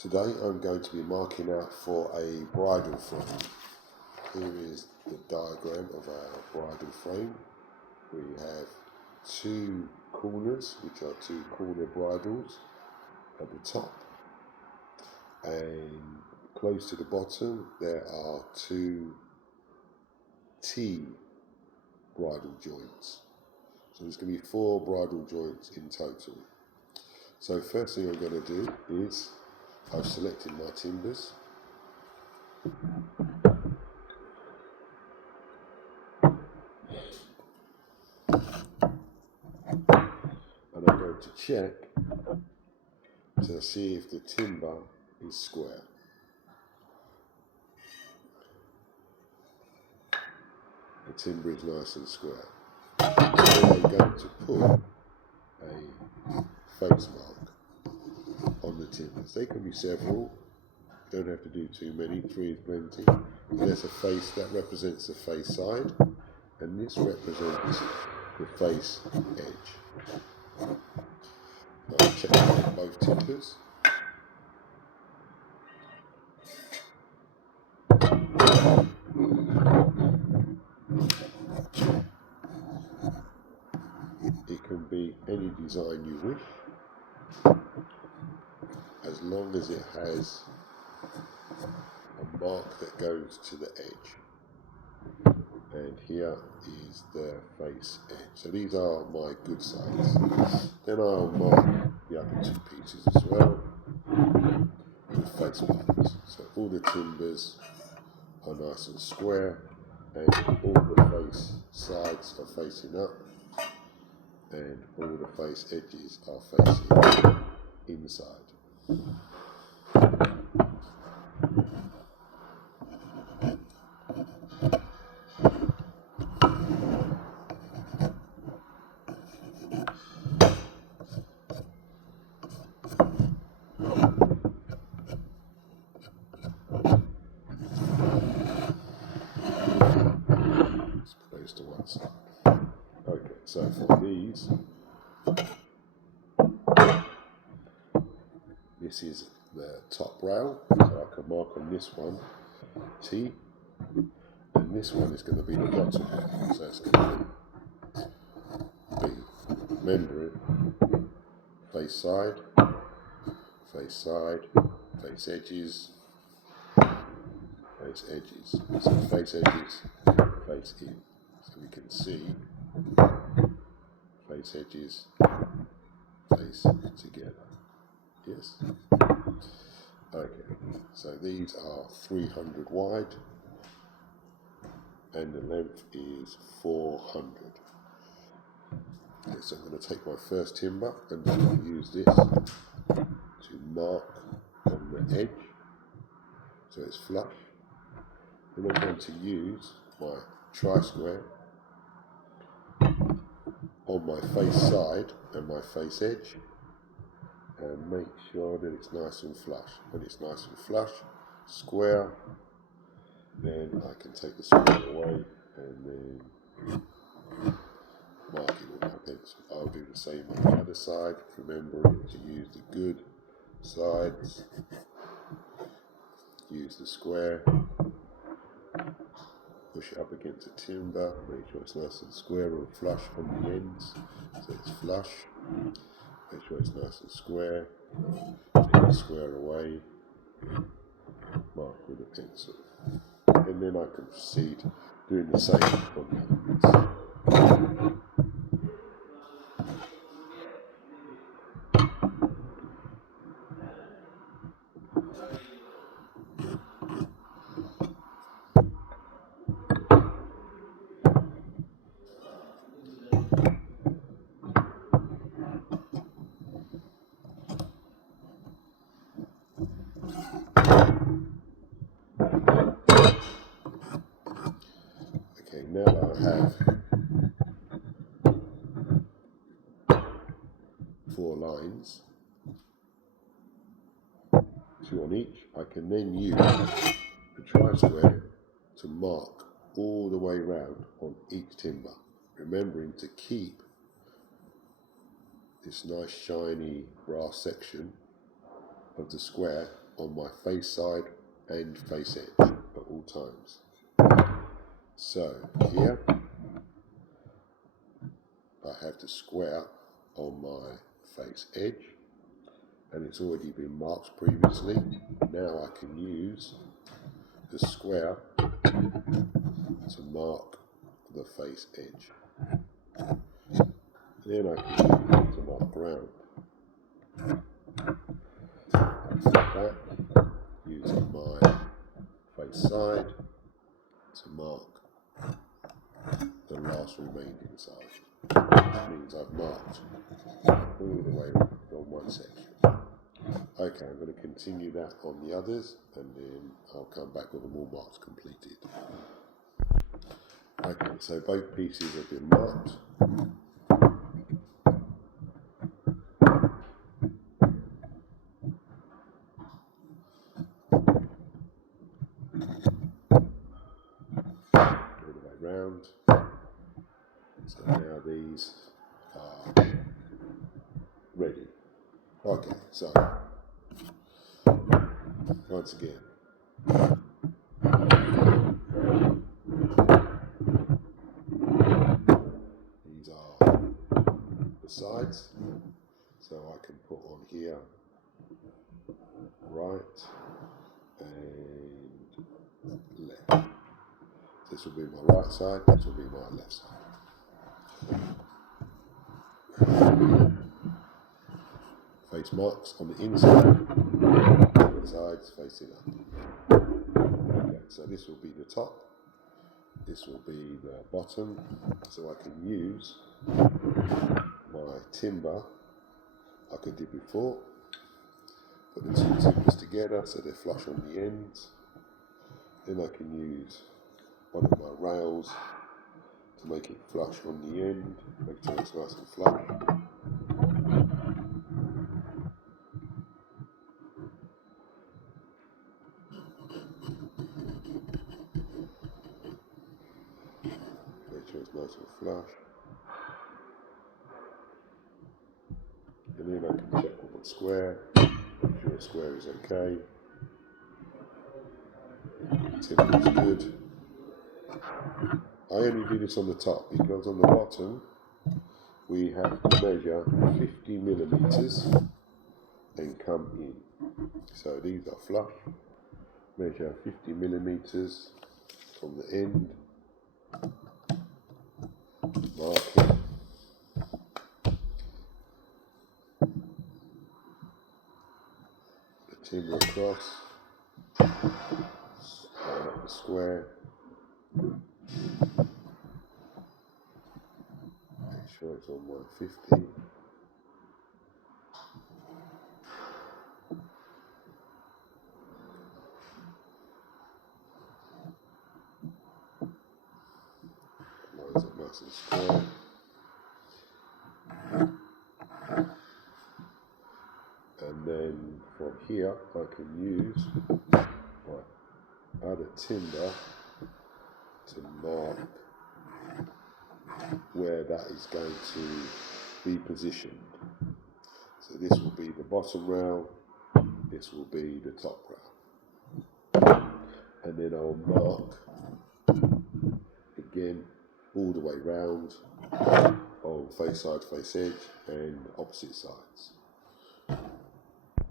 Today I'm going to be marking out for a bridle frame. Here is the diagram of our bridle frame. We have two corners, which are two corner bridles at the top, and close to the bottom there are two T bridle joints. So there's going to be 4 bridle joints in total. So first thing I'm going to do is I've selected my timbers. And I'm going to check to see if the timber is square. The timber is nice and square. Then I'm going to put a face mark on the timbers. They can be several, you don't have to do too many, 3 is plenty. There's a face that represents the face side, and this represents the face edge. I'll check out both timbers. It can be any design you wish, as long as it has a mark that goes to the edge. And here is the face edge. So these are my good sides. Then I'll mark the other 2 pieces as well with face marks. So all the timbers are nice and square, and all the face sides are facing up, and all the face edges are facing inside. Let's put those to one side. Okay, so for these, this is the top rail, so I can mark on this one T, and this one is going to be the bottom, so it's going to be, remember it, face side, face edges, face edges, so face edges, face in, so we can see face edges, face together. Yes? Okay, so these are 300 wide and the length is 400. Okay, so I'm going to take my first timber and I'm going to use this to mark on the edge so it's flush. Then I'm going to use my tri-square on my face side and my face edge, and make sure that it's nice and flush. When it's nice and flush, square, then I can take the square away and then mark it with my pencil. I'll do the same on the other side, remembering to use the good sides, use the square, push it up against the timber, make sure it's nice and square and flush on the ends, so it's flush. Make sure it's nice and square, take the square away, mark with a pencil. And then I can proceed doing the same on the other bits. Okay, now I have 4 lines, 2 on each. I can then use the tri-square to mark all the way round on each timber, remembering to keep this nice shiny brass section of the square on my face side and face edge at all times. So here I have the square on my face edge, and it's already been marked previously. Now I can use the square to mark the face edge. Then I can use it to mark round. Like that, using my face side to mark the last remaining side. Which means I've marked all the way on one section. Okay, I'm going to continue that on the others, and then I'll come back with them all marked completed. Okay, so both pieces have been marked. All the way round. So now these are ready. Okay, so once again, these are the sides, so I can put on here right and left. This will be my right side, this will be my left side. Face marks on the inside, the sides facing up. Okay, so this will be the top, this will be the bottom, so I can use my timber like I did before. Put the two timbers together so they're flush on the ends. Then I can use one of my rails to make it flush on the end, make sure it's nice and flush. Make sure it's nice and flush. And then I can check with my square, make sure the square is okay. Timber is good. I only do this on the top because on the bottom we have to measure 50 millimeters and come in. So these are flush. Measure 50 millimeters from the end. Mark it. The timber across. Line up the square. Make sure it's on 150. Lines up nice and square. And then from here I can use my other timber to mark where that is going to be positioned. So this will be the bottom rail, this will be the top rail. And then I'll mark again all the way round on face side, face edge and opposite sides.